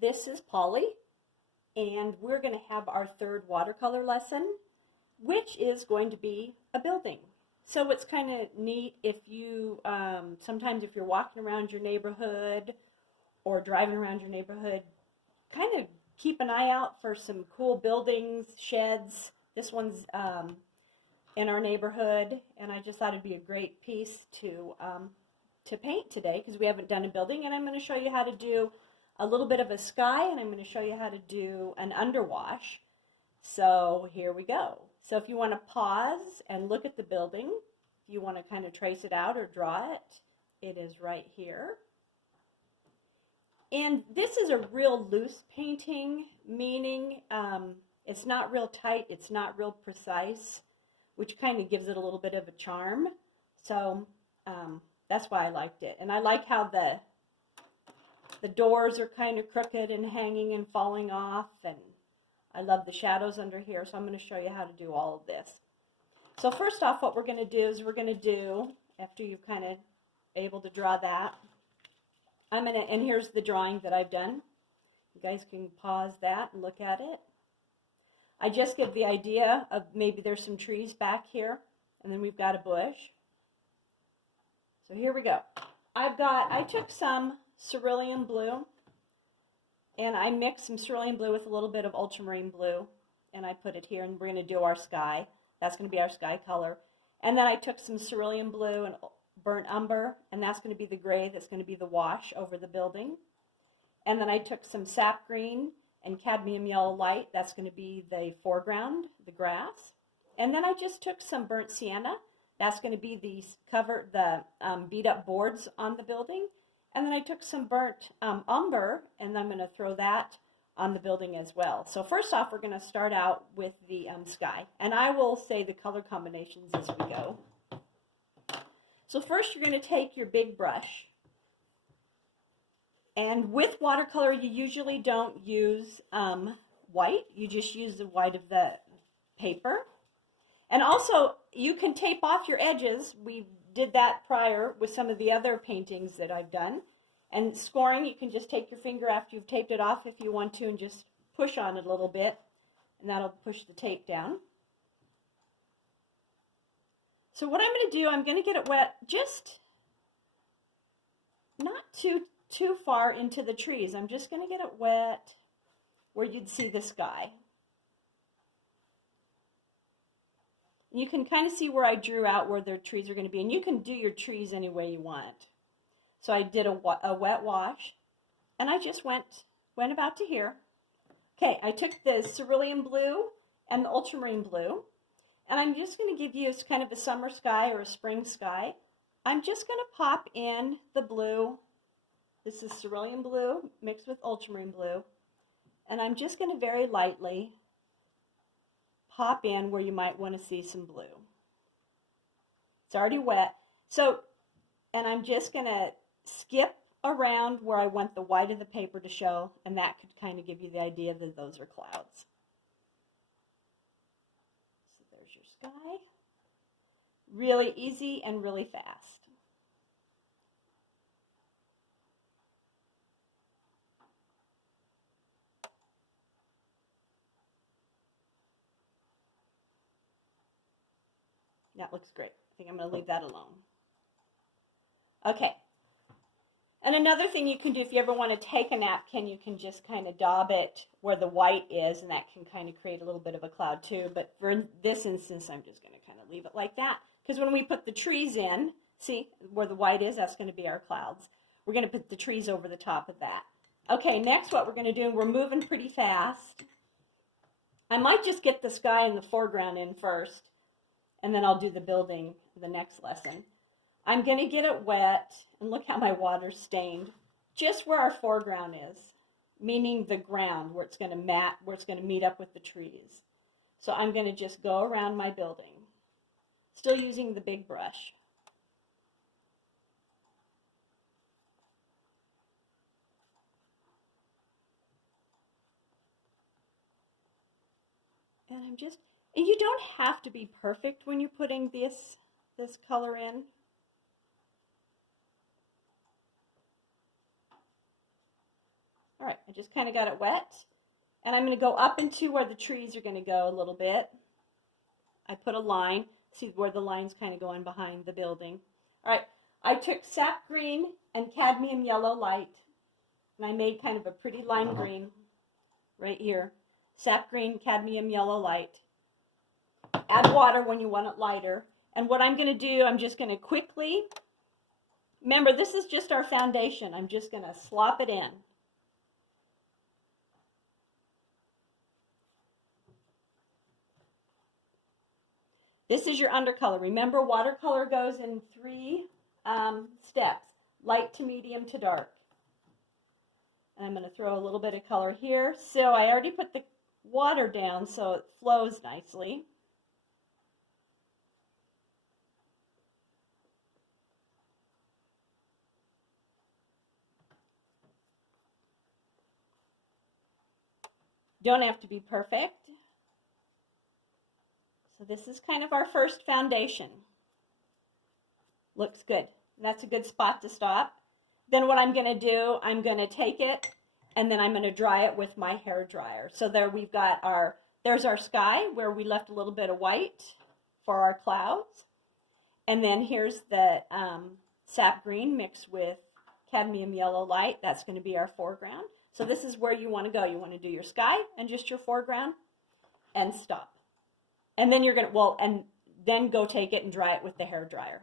this is Polly, and we're going to have our third watercolor lesson, which is going to be a building. So it's kind of neat if you, sometimes if you're walking around your neighborhood or driving around your neighborhood, kind of keep an eye out for some cool buildings, sheds. This one's in our neighborhood, and I just thought it'd be a great piece to paint today because we haven't done a building, and I'm going to show you how to do a little bit of a sky, and I'm going to show you how to do an underwash. So here we go. So if you want to pause and look at the building, if you want to kind of trace it out or draw it, it is right here. And this is a real loose painting, meaning it's not real tight, it's not real precise, which kind of gives it a little bit of a charm. So that's why I liked it. And I like how the doors are kind of crooked and hanging and falling off, and I love the shadows under here, so I'm going to show you how to do all of this. So first off, what we're going to do is we're going to do, after you've kind of able to draw that, and here's the drawing that I've done. You guys can pause that and look at it. I just give the idea of maybe there's some trees back here, and then we've got a bush. So here we go. I took some cerulean blue, and I mixed some cerulean blue with a little bit of ultramarine blue, and I put it here, and we're going to do our sky. That's going to be our sky color. And then I took some cerulean blue and burnt umber, and that's going to be the gray that's going to be the wash over the building. And then I took some sap green and cadmium yellow light. That's going to be the foreground, the grass. And then I just took some burnt sienna. That's going to be the beat up boards on the building. And then I took some burnt umber, and I'm going to throw that on the building as well. So first off, we're going to start out with the sky. And I will say the color combinations as we go. So first you're going to take your big brush. And with watercolor, you usually don't use white. You just use the white of the paper. And also, you can tape off your edges. We did that prior with some of the other paintings that I've done. And scoring, you can just take your finger after you've taped it off if you want to and just push on it a little bit, and that'll push the tape down. So what I'm going to do, I'm going to get it wet just not too far into the trees. I'm just going to get it wet where you'd see the sky. You can kind of see where I drew out where the trees are going to be, and you can do your trees any way you want. So I did a wet wash, and I just went about to here. Okay, I took the cerulean blue and the ultramarine blue, and I'm just going to give you kind of a summer sky or a spring sky. I'm just going to pop in the blue. This is cerulean blue mixed with ultramarine blue, and I'm just going to very lightly pop in where you might want to see some blue. It's already wet. So, and I'm just going to skip around where I want the white of the paper to show, and that could kind of give you the idea that those are clouds. So there's your sky. Really easy and really fast. That looks great. I think I'm going to leave that alone. Okay. And another thing you can do if you ever want to take a napkin, you can just kind of daub it where the white is, and that can kind of create a little bit of a cloud too. But for this instance, I'm just going to kind of leave it like that. Because when we put the trees in, see where the white is, that's going to be our clouds. We're going to put the trees over the top of that. Okay, next what we're going to do, and we're moving pretty fast. I might just get the sky in the foreground in first, and then I'll do the building the next lesson. I'm going to get it wet, and look how my water's stained, just where our foreground is, meaning the ground where it's going to meet up with the trees. So I'm going to just go around my building, still using the big brush. And you don't have to be perfect when you're putting this color in. All right, I just kind of got it wet. And I'm going to go up into where the trees are going to go a little bit. I put a line. See where the line's kind of going behind the building. All right, I took sap green and cadmium yellow light, and I made kind of a pretty lime green right here. Sap green, cadmium yellow light. Add water when you want it lighter. And what I'm going to do, I'm just going to quickly, remember this is just our foundation. I'm just going to slop it in. This is your undercolor. Remember, watercolor goes in 3 steps, light to medium to dark. And I'm going to throw a little bit of color here. So I already put the water down so it flows nicely. Don't have to be perfect. So this is kind of our first foundation. Looks good. That's a good spot to stop. Then what I'm going to do, I'm going to take it and then I'm going to dry it with my hair dryer. So there we've got there's our sky where we left a little bit of white for our clouds. And then here's the sap green mixed with cadmium yellow light. That's going to be our foreground. So this is where you want to go. You want to do your sky and just your foreground and stop. And then you're going to, and then go take it and dry it with the hair dryer.